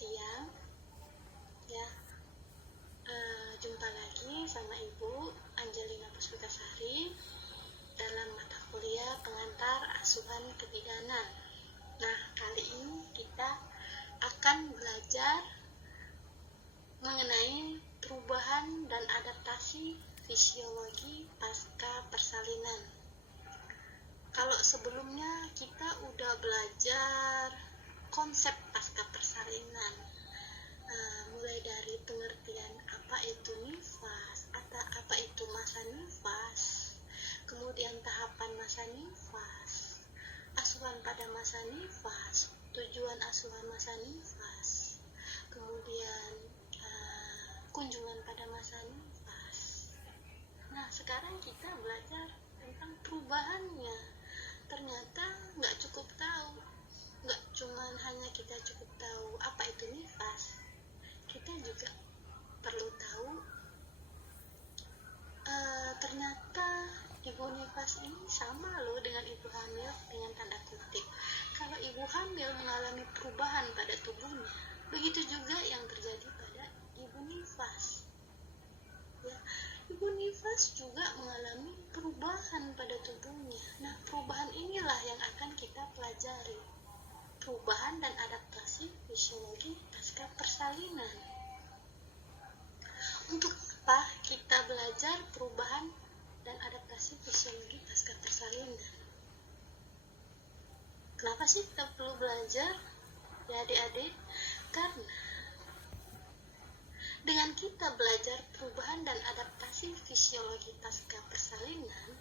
siang ya. Jumpa lagi sama Ibu Angelina Puspitasari dalam mata kuliah pengantar asuhan kebidanan. Nah, kali ini kita akan belajar mengenai perubahan dan adaptasi fisiologi pasca persalinan. Kalau sebelumnya kita udah belajar konsep pasca persalinan, mulai dari pengertian apa itu nifas, atau apa itu masa nifas, kemudian tahapan masa nifas, asuhan pada masa nifas, tujuan asuhan masa nifas, kemudian kunjungan pada masa nifas. Nah, sekarang kita belajar tentang perubahannya. Ternyata nggak cukup tahu, nggak cuman hanya kita cukup tahu apa itu nifas, kita juga perlu tahu ternyata ibu nifas ini sama loh dengan ibu hamil, dengan tanda kutip. Kalau ibu hamil mengalami perubahan pada tubuhnya, begitu juga yang terjadi pada ibu nifas ya. Ibu nifas juga mengalami perubahan pada tubuhnya. Nah, perubahan inilah yang akan kita pelajari, perubahan dan adaptasi fisiologi pasca persalinan. Untuk apa kita belajar perubahan dan adaptasi fisiologi pasca persalinan? Kenapa sih kita perlu belajar ya adik-adik? Karena dengan kita belajar perubahan dan adaptasi fisiologi pasca persalinan,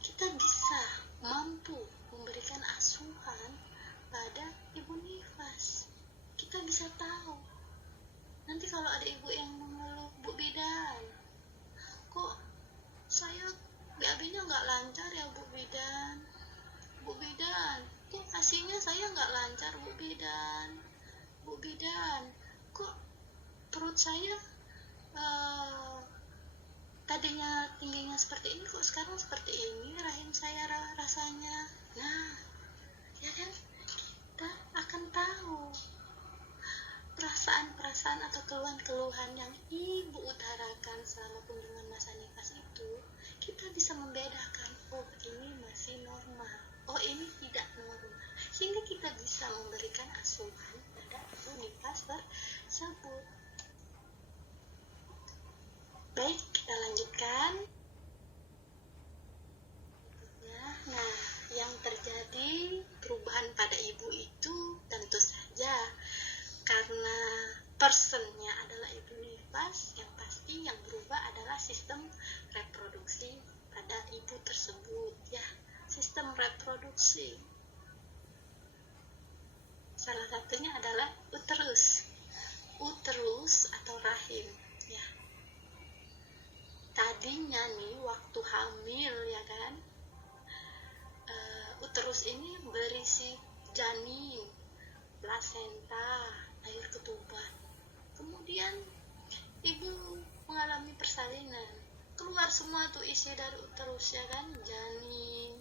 kita bisa mampu memberikan asuhan pada ibu nifas. Kita bisa tahu, nanti kalau ada ibu yang mengeluh, Bu Bidan, kok saya BAB-nya nggak lancar ya Bu Bidan, Bu Bidan, kok ASI-nya saya nggak lancar Bu Bidan, Bu Bidan, kok perut saya tadinya tingginya seperti ini, kok sekarang seperti ini rahim saya rasanya. Nah, ya kan, kita akan tahu perasaan-perasaan atau keluhan-keluhan yang ibu utarakan selama kunjungan masa nifas itu. Kita bisa membedakan, oh ini masih normal, oh ini tidak normal, sehingga kita bisa memberikan asuhan pada ibu nifas tersebut. Baik, kita lanjutkan. Nah, yang terjadi perubahan pada ibu itu tentu saja karena personnya adalah ibu nifas, yang pasti yang berubah adalah sistem reproduksi pada ibu tersebut ya. Sistem reproduksi salah satunya adalah uterus atau rahim ya. Tadinya nih waktu hamil ya kan, uterus ini berisi janin, plasenta, air ketuban. Kemudian ibu mengalami persalinan, keluar semua tuh isi dari uterus ya kan, janin,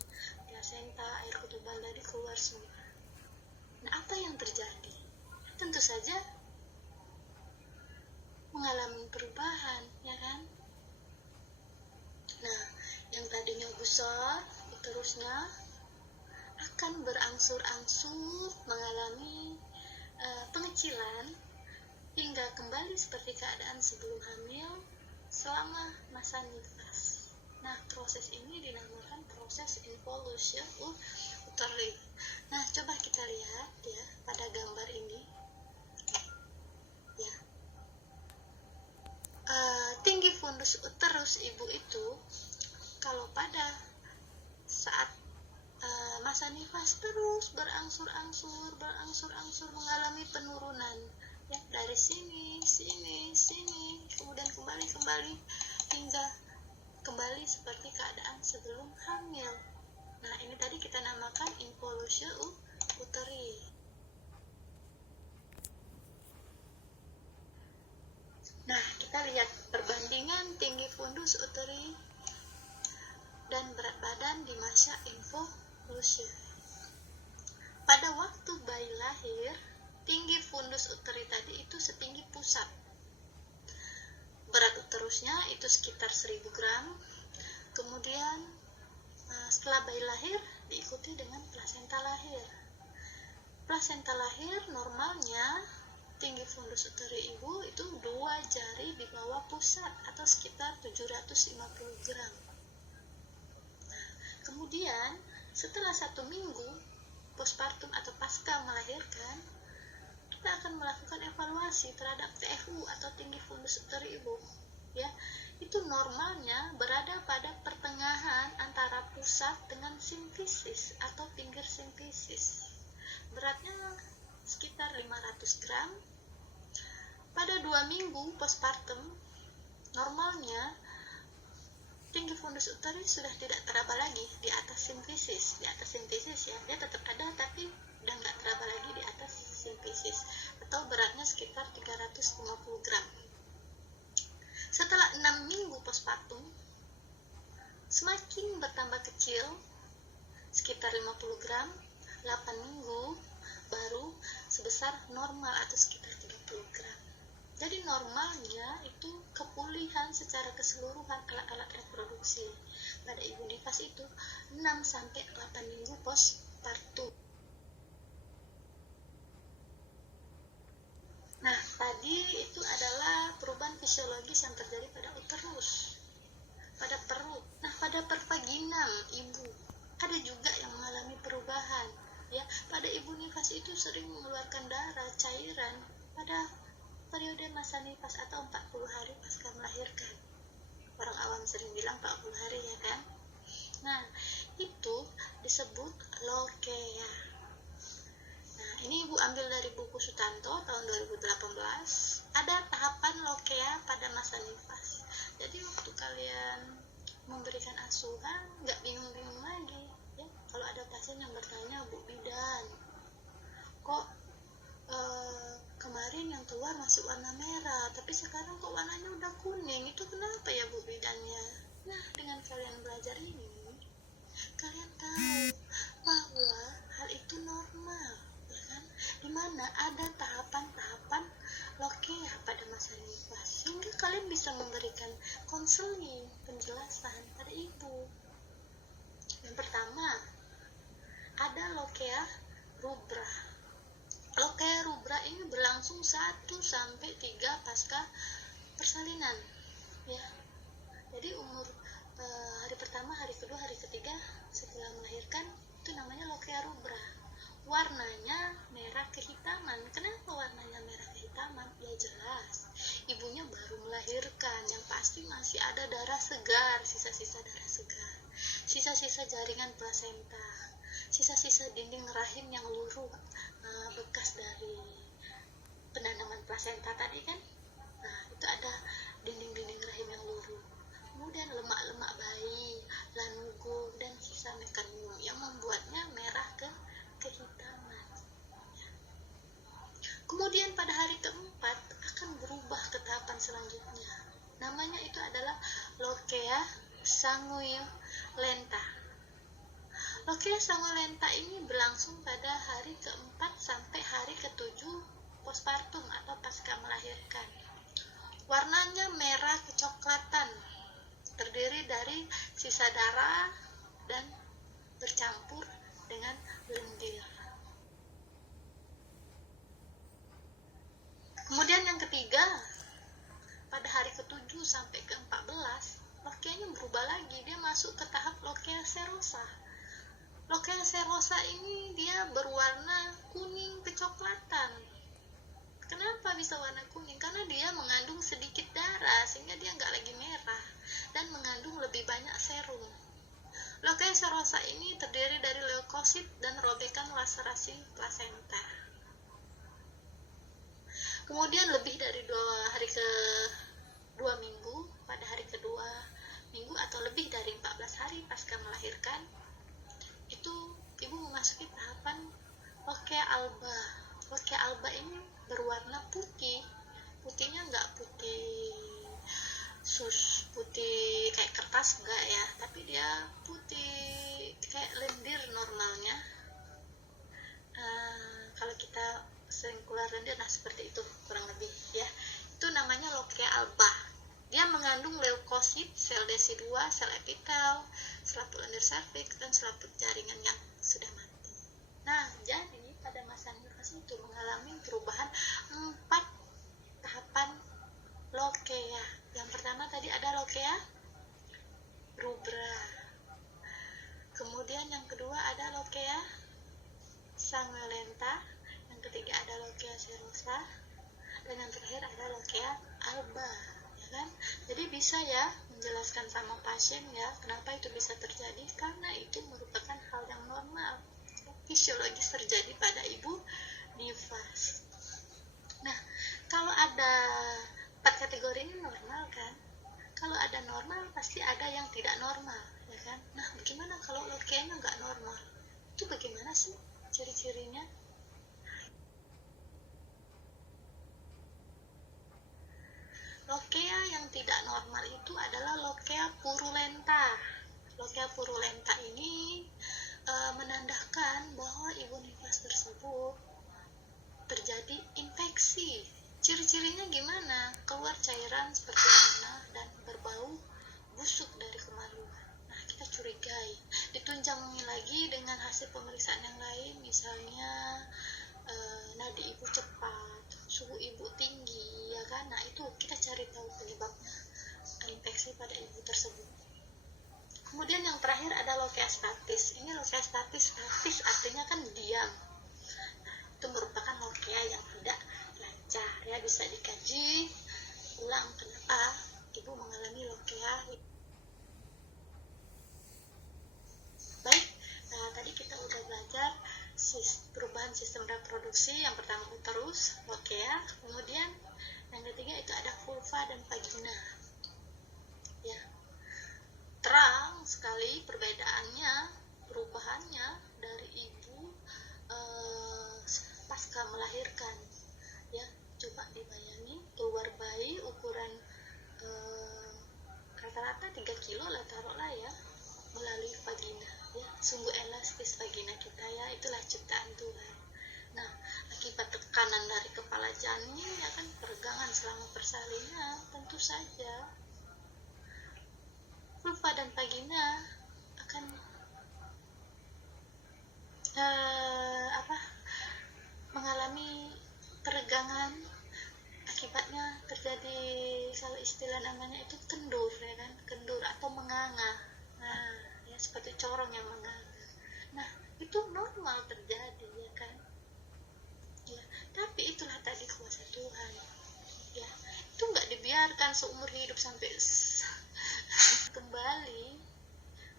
plasenta, air ketuban tadi keluar semua. Nah, apa yang terjadi? Tentu saja mengalami perubahan ya kan. Nah, yang tadinya besar uterusnya akan berangsur-angsur mengalami pengecilan hingga kembali seperti keadaan sebelum hamil selama masa nifas. Nah, proses ini dinamakan proses involution uteri. Nah, coba kita lihat ya pada gambar ini ya. Tinggi fundus uterus ibu itu kalau pada saat masa nifas terus berangsur-angsur mengalami penurunan ya, dari sini, kemudian kembali hingga kembali seperti keadaan sebelum hamil. Nah, ini tadi kita namakan involution uteri. Nah, kita lihat perbandingan tinggi fundus uteri dan berat badan di masa involution. Pada waktu bayi lahir, tinggi fundus uteri tadi itu setinggi pusat. Berat uterusnya itu sekitar 1000 gram. Kemudian setelah bayi lahir diikuti dengan plasenta lahir. Plasenta lahir normalnya tinggi fundus uteri ibu itu 2 jari di bawah pusat atau sekitar 750 gram. Kemudian setelah 1 minggu postpartum atau pasca melahirkan, kita akan melakukan evaluasi terhadap TFU atau tinggi fundus uteri ibu. Ya, itu normalnya berada pada pertengahan antara pusat dengan simfisis atau pinggir simfisis. Beratnya sekitar 500 gram. Pada 2 minggu postpartum, normalnya tinggi fundus uteri sudah tidak teraba lagi di atas simfisis. Di atas simfisis ya, dia tetap ada tapi udah nggak teraba lagi di atas simfisis, atau beratnya sekitar 350 gram. Setelah 6 minggu postpartum, semakin bertambah kecil, sekitar 50 gram. 8 minggu baru sebesar normal atau sekitar 30 gram. Jadi normalnya itu kepulihan secara keseluruhan alat-alat reproduksi pada ibu nifas itu 6-8 minggu postpartum. Nah, tadi itu adalah perubahan fisiologis yang terjadi pada uterus, pada perut. Nah, pada pervaginam ibu ada juga yang mengalami perubahan. Ya, pada ibu nifas itu sering mengeluarkan darah, cairan pada periode masa nifas atau 40 hari pasca melahirkan. Orang awam sering bilang 40 hari ya kan. Nah, itu disebut lokea. Nah, ini ibu ambil dari buku Sutanto tahun 2018. Ada tahapan lokea pada masa nifas. Jadi waktu kalian memberikan asuhan nggak bingung-bingung lagi ya. Kalau ada pasien yang bertanya, Bu bidan, kok kemarin yang keluar masih warna merah, tapi sekarang kok warnanya udah kuning, itu kenapa ya Bu bidannya? Nah, dengan kalian belajar ini, kalian tahu bahwa hal itu normal, ya kan? Dimana ada tahapan-tahapan lokea pada masa nifas, sehingga kalian bisa memberikan konseling, penjelasan pada ibu. Yang pertama, ada lokea rubra. Lokea rubra ini berlangsung 1-3 pasca persalinan, ya. Jadi umur hari pertama, hari kedua, hari ketiga setelah melahirkan itu namanya lokea rubra. Warnanya merah kehitaman. Kenapa warnanya merah kehitaman? Ya jelas, ibunya baru melahirkan, yang pasti masih ada darah segar, sisa-sisa darah segar, sisa-sisa jaringan plasenta, sisa-sisa dinding rahim yang luruh, bekas dari penanaman plasenta tadi kan. Nah, itu ada dinding-dinding rahim yang luruh. Kemudian lemak-lemak bayi, lanugo, dan sisa mekanium yang membuatnya merah kehitaman. Kemudian pada hari keempat akan berubah ke selanjutnya. Namanya itu adalah Lokea sanguinolenta. Lokea sanguinolenta ini berlangsung pada hari keempat sampai hari ketujuh postpartum atau pasca melahirkan. Warnanya merah kecoklatan, terdiri dari sisa darah dan bercampur dengan lendir. Kemudian yang ketiga, pada hari ke-7 sampai ke-14, lokeanya berubah lagi, dia masuk ke tahap lokea serosa. Lokea serosa ini dia berwarna kuning kecoklatan. Kenapa bisa warna kuning? Karena dia mengandung sedikit darah, sehingga dia nggak lagi merah, dan mengandung lebih banyak serum. Lokea serosa ini terdiri dari leukosit dan robekan laserasi plasenta. Kemudian lebih dari 2 minggu, pada hari kedua minggu atau lebih dari 14 hari pasca melahirkan, itu ibu memasuki tahapan lokea alba. Lokea alba ini berwarna putih. Putihnya nggak putih putih kayak kertas enggak ya, tapi dia putih kayak lendir normalnya. Kalau kita sering keluar keluar lendir. Nah seperti itu kurang lebih ya. Itu namanya lochia alba. Dia mengandung leukosit, sel desi 2, sel epitel, selaput lendir serviks, dan selaput jaringan yang sudah mati. Nah, jadi pada masa nifas itu mengalami perubahan 4 tahapan lochia. Yang pertama tadi ada lochia rubra. Kemudian yang kedua ada lochia sanguinolenta. Yang ketiga ada lochia serosa. Dan yang terakhir ada lochia alba. Ya kan? Jadi bisa ya menjelaskan sama pasien ya kenapa itu bisa terjadi, karena itu merupakan hal yang normal, fisiologis terjadi pada ibu nifas. Nah, kalau ada 4 kategori ini normal kan? Kalau ada normal pasti ada yang tidak normal, ya kan? Nah, bagaimana kalau lochia-nya nggak normal? Itu bagaimana sih ciri-cirinya? Lochia yang tidak normal itu adalah lochia purulenta. Lochia purulenta ini menandakan bahwa ibu nifas tersebut terjadi infeksi. Ciri-cirinya gimana? Keluar cairan seperti nanah dan berbau busuk dari kemaluan. Nah, kita curigai. Ditunjangi lagi dengan hasil pemeriksaan yang lain, misalnya nadi ibu cepat, suhu ibu tinggi, ya kan? Nah, itu kita cari tahu penyebabnya infeksi pada ibu tersebut. Kemudian yang terakhir ada lochia statis. Ini lochia statis artinya kan diam. Nah, itu merupakan lochia yang tidak lancar ya, bisa dikaji ulang kenapa ibu mengalami lochia. Baik, tadi kita udah belajar perubahan sistem reproduksi. Yang pertama uterus, lochia, kemudian yang ketiga itu ada vulva dan vagina. Ya, terang sekali perbedaannya, perubahannya dari ibu pasca melahirkan. Ya, coba dibayangin keluar bayi ukuran rata-rata 3 kilo lah taruhlah ya, melalui vagina ya, sungguh elastis vagina kita ya, itulah ciptaan Tuhan. Nah, akibat tekanan dari kepala janin ya kan, peregangan selama persalinan, tentu saja vulva dan vagina akan mengalami peregangan. Akibatnya terjadi, kalau istilah namanya itu kendur ya kan, kendur atau menganga. Nah, ya seperti corong yang menganga. Nah, itu normal terjadi ya kan. Ya, tapi itulah tadi kuasa Tuhan. Ya, itu nggak dibiarkan seumur hidup sampai kembali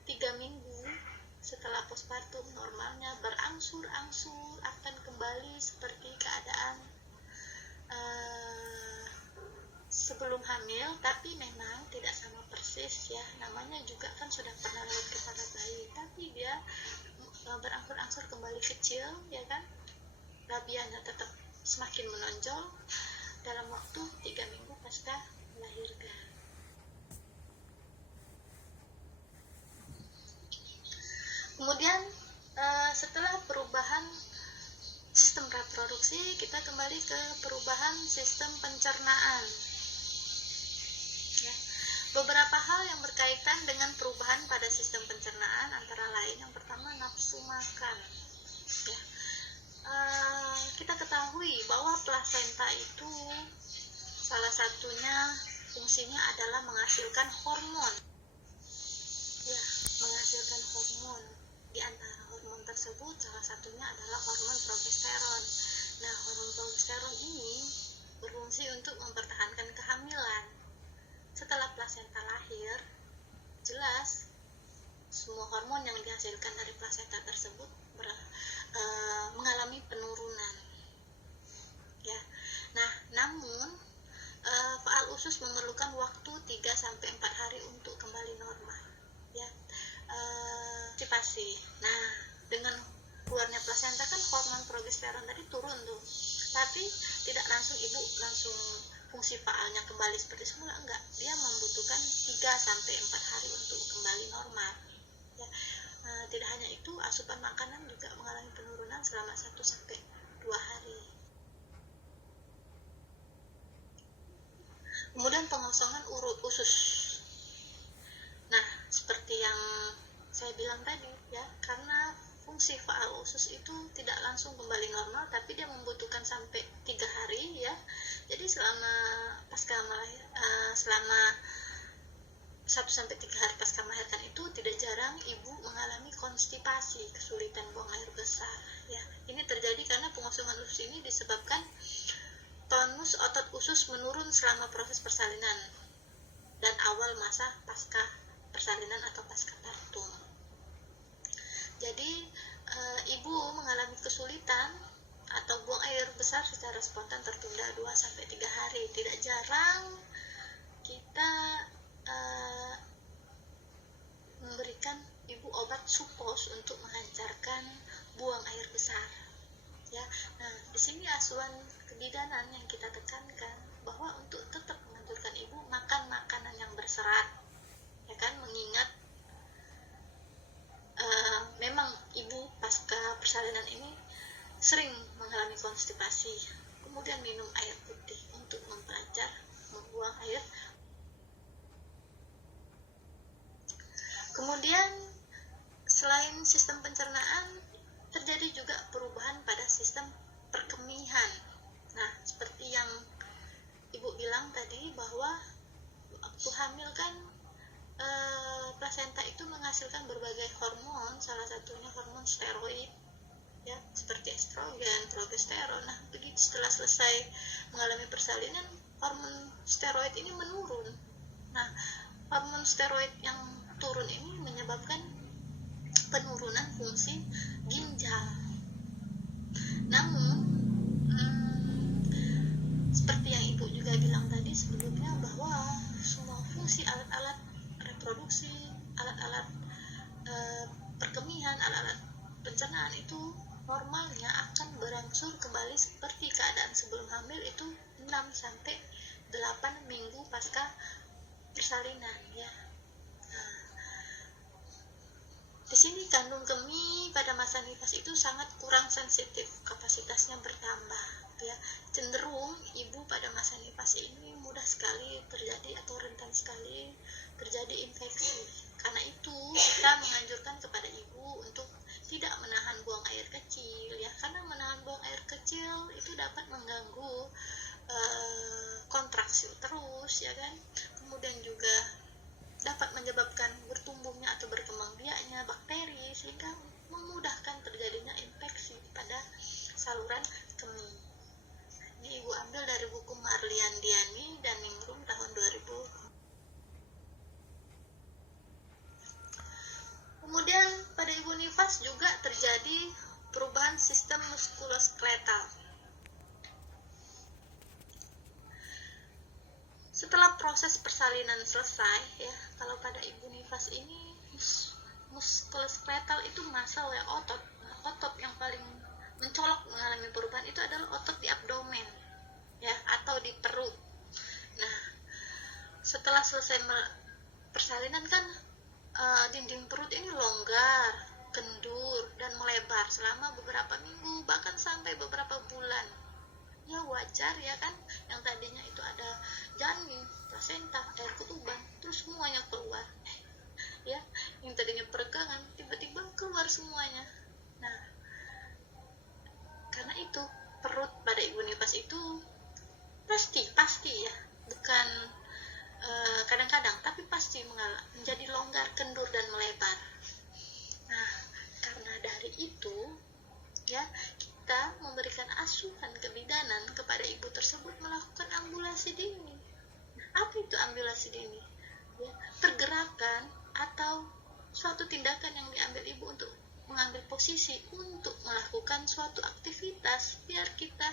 3 minggu setelah postpartum. Normalnya berangsur-angsur akan kembali seperti keadaan sebelum hamil, tapi memang tidak sama persis ya, namanya juga kan sudah pernah lewat kepala bayi, tapi dia berangsur-angsur kembali kecil ya kan, labianya tetap semakin menonjol dalam waktu 3 minggu pasca melahirkan. Kemudian setelah perubahan sistem reproduksi, kita kembali ke perubahan sistem pencernaan. Ya. Beberapa hal yang berkaitan dengan perubahan pada sistem pencernaan antara lain yang pertama nafsu makan. Ya. Kita ketahui bahwa plasenta itu salah satunya fungsinya adalah menghasilkan hormon. Ya, menghasilkan hormon. Di antara hormon tersebut salah satunya adalah hormon progesteron. Nah, hormon progesteron ini berfungsi untuk mempertahankan kehamilan. Setelah plasenta lahir, jelas semua hormon yang dihasilkan dari plasenta tersebut mengalami penurunan. Ya. Nah, namun faal usus memerlukan waktu 3-4 hari untuk kembali normal. Ya. Antisipasi. Nah, dengan keluarnya plasenta kan hormon progesteron tadi turun tuh, tapi tidak langsung ibu langsung fungsi faalnya kembali seperti semula, enggak, dia membutuhkan 3-4 hari untuk kembali normal ya. Tidak hanya itu, asupan makanan juga mengalami penurunan selama 1-2 hari. Kemudian pengosongan usus. Nah, seperti yang saya bilang tadi ya, karena fungsi faal usus itu tidak langsung kembali normal, tapi dia membutuhkan sampai 3 hari ya. Jadi selama selama 1-3 hari pasca melahirkan itu tidak jarang ibu mengalami konstipasi, kesulitan buang air besar ya. Ini terjadi karena pengosongan usus ini disebabkan tonus otot usus menurun selama proses persalinan dan awal masa pasca persalinan atau pasca partum. Jadi ibu mengalami kesulitan atau buang air besar secara spontan tertunda 2-3 hari. Tidak jarang kita memberikan ibu obat supos untuk melancarkan buang air besar ya. Nah, di sini asuhan kebidanan yang kita tekankan bahwa untuk tetap menganjurkan ibu makan makanan yang berserat ya kan, mengingat memang ibu pasca persalinan ini sering mengalami konstipasi. Kemudian minum air putih untuk memperlancar membuang air. Kemudian selain sistem pencernaan, terjadi juga perubahan pada sistem perkemihan. Nah, seperti yang ibu bilang tadi bahwa waktu hamil kan plasenta itu menghasilkan berbagai hormon, salah satunya hormon steroid ya, seperti estrogen, progesteron. Nah, begitu setelah selesai mengalami persalinan, hormon steroid ini menurun. Nah, hormon steroid yang turun ini menyebabkan penurunan fungsi ginjal. Namun seperti yang ibu juga bilang tadi sebelumnya, bahwa semua fungsi alat-alat reproduksi, alat-alat perkemihan, alat-alat pencernaan itu normalnya akan berangsur kembali seperti keadaan sebelum hamil itu 6-8 minggu pasca persalinan ya. Di sini kandung kemih pada masa nifas itu sangat kurang sensitif, kapasitasnya bertambah ya. Cenderung ibu pada masa nifas ini mudah sekali terjadi atau rentan sekali terjadi infeksi. Karena itu kita menganjurkan kepada ibu untuk tidak menahan buang air kecil ya, karena menahan buang air kecil itu dapat mengganggu kontraksi terus ya kan. Kemudian juga dapat menyebabkan bertumbuhnya atau berkembang biaknya bakteri, sehingga memudahkan terjadinya infeksi pada saluran kemih. Ini ibu ambil dari buku Marlian Diani dan Ningrum tahun 2000. Kemudian pada ibu nifas juga terjadi perubahan sistem muskuloskeletal. Setelah proses persalinan selesai ya, kalau pada ibu nifas ini muskuloskeletal itu muscle ya, otot yang paling mencolok mengalami perubahan itu adalah otot di abdomen ya, atau di perut. Nah, setelah selesai persalinan kan dinding perut ini longgar, kendur, dan melebar selama beberapa minggu, bahkan sampai beberapa bulan. Ya wajar ya kan, yang tadinya itu ada janin, plasenta, air ketuban, terus semuanya keluar ya, yang tadinya peregangan tiba-tiba keluar semuanya. Nah, karena itu perut pada ibu nifas itu pasti ya, bukan kadang-kadang, tapi pasti menjadi longgar, kendur, dan melebar. Nah, karena dari itu ya, kita memberikan asuhan kebidanan kepada ibu tersebut melakukan ambulasi dini. Nah, apa itu ambulasi dini? Ya, pergerakan atau suatu tindakan yang diambil ibu untuk mengambil posisi untuk melakukan suatu aktivitas, biar kita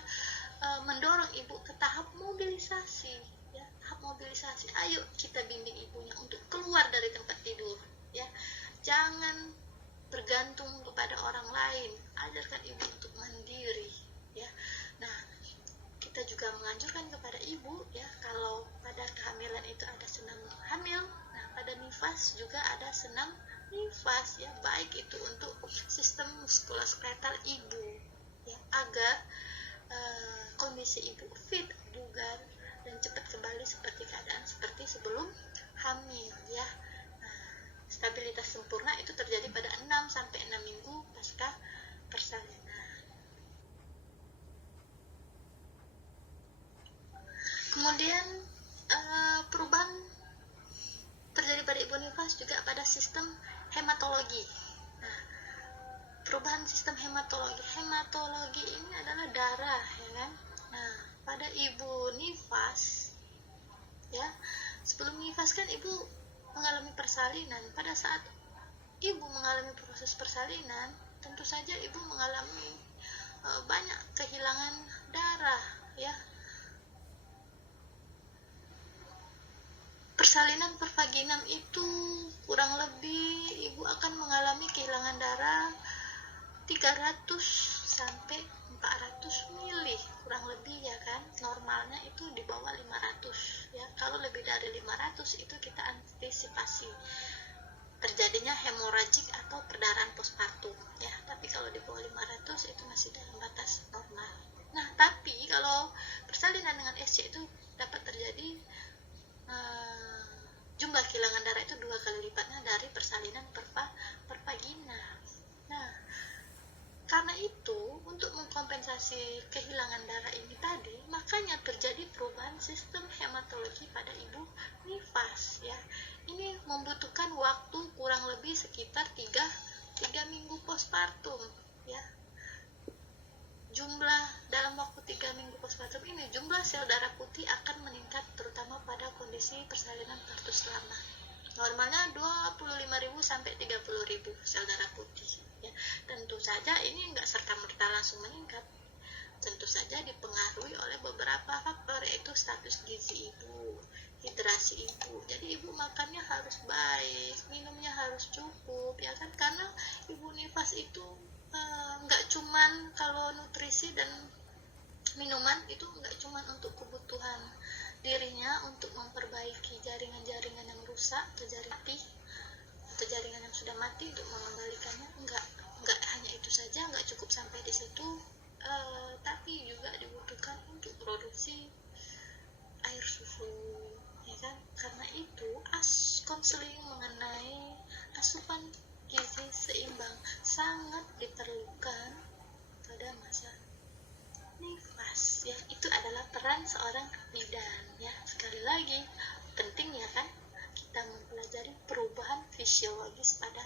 mendorong ibu ke tahap mobilisasi ya, tahap mobilisasi. Ayo kita bimbing ibunya untuk keluar dari tempat tidur ya, jangan bergantung kepada orang lain, ajarkan ibu untuk mandiri ya. Nah, kita juga menganjurkan kepada ibu ya, kalau pada kehamilan itu ada senam hamil, nah pada nifas juga ada senam nifas ya, baik itu untuk sistem muskuloskeletal ibu ya, agar kondisi ibu fit, bugar, dan cepat kembali seperti keadaan seperti sebelum hamil ya. Nah, stabilitas sempurna itu terjadi pada 6-6 minggu pasca persalinan. Kemudian perubahan terjadi pada ibu nifas juga pada sistem hematologi. Nah, perubahan sistem hematologi ini adalah darah ya kan. Nah, pada ibu nifas ya, sebelum nifas kan ibu mengalami persalinan. Pada saat ibu mengalami proses persalinan, tentu saja ibu mengalami banyak kehilangan darah ya. Persalinan per vaginam itu kurang lebih ibu akan mengalami kehilangan darah 300 sampai 400 mili kurang lebih ya kan. Normalnya itu di bawah 500 ya. Kalau lebih dari 500 itu kita antisipasi terjadinya hemoragik atau perdarahan postpartum ya. Tapi kalau di bawah 500 itu masih dalam batas normal. Nah, tapi kalau persalinan dengan SC itu dapat terjadi jumlah kehilangan darah itu 2 kali lipatnya dari persalinan per vagina. Nah, karena itu untuk mengkompensasi kehilangan darah ini tadi, makanya terjadi perubahan sistem hematologi pada ibu nifas ya. Ini membutuhkan waktu kurang lebih sekitar 3 minggu postpartum ya. Jumlah dalam waktu 3 minggu postpartum ini, jumlah sel darah putih akan meningkat terutama pada kondisi persalinan partus lama. Normalnya 25.000 sampai 30.000 sel darah putih ya. Tentu saja ini enggak serta-merta langsung meningkat. Tentu saja dipengaruhi oleh beberapa faktor, yaitu status gizi ibu, hidrasi ibu. Jadi ibu makannya harus baik, minumnya harus cukup ya kan, karena ibu nifas itu nggak cuman kalau nutrisi dan minuman itu nggak cuman untuk kebutuhan dirinya untuk memperbaiki jaringan-jaringan yang rusak atau jaringan yang sudah mati untuk mengembalikannya, nggak hanya itu saja, nggak cukup sampai di situ, tapi juga dibutuhkan untuk produksi air susu ya kan. Karena itu konseling mengenai asupan gizi seimbang sangat diperlukan pada masa nifas ya. Itu adalah peran seorang bidan ya. Sekali lagi penting ya kan, kita mempelajari perubahan fisiologis pada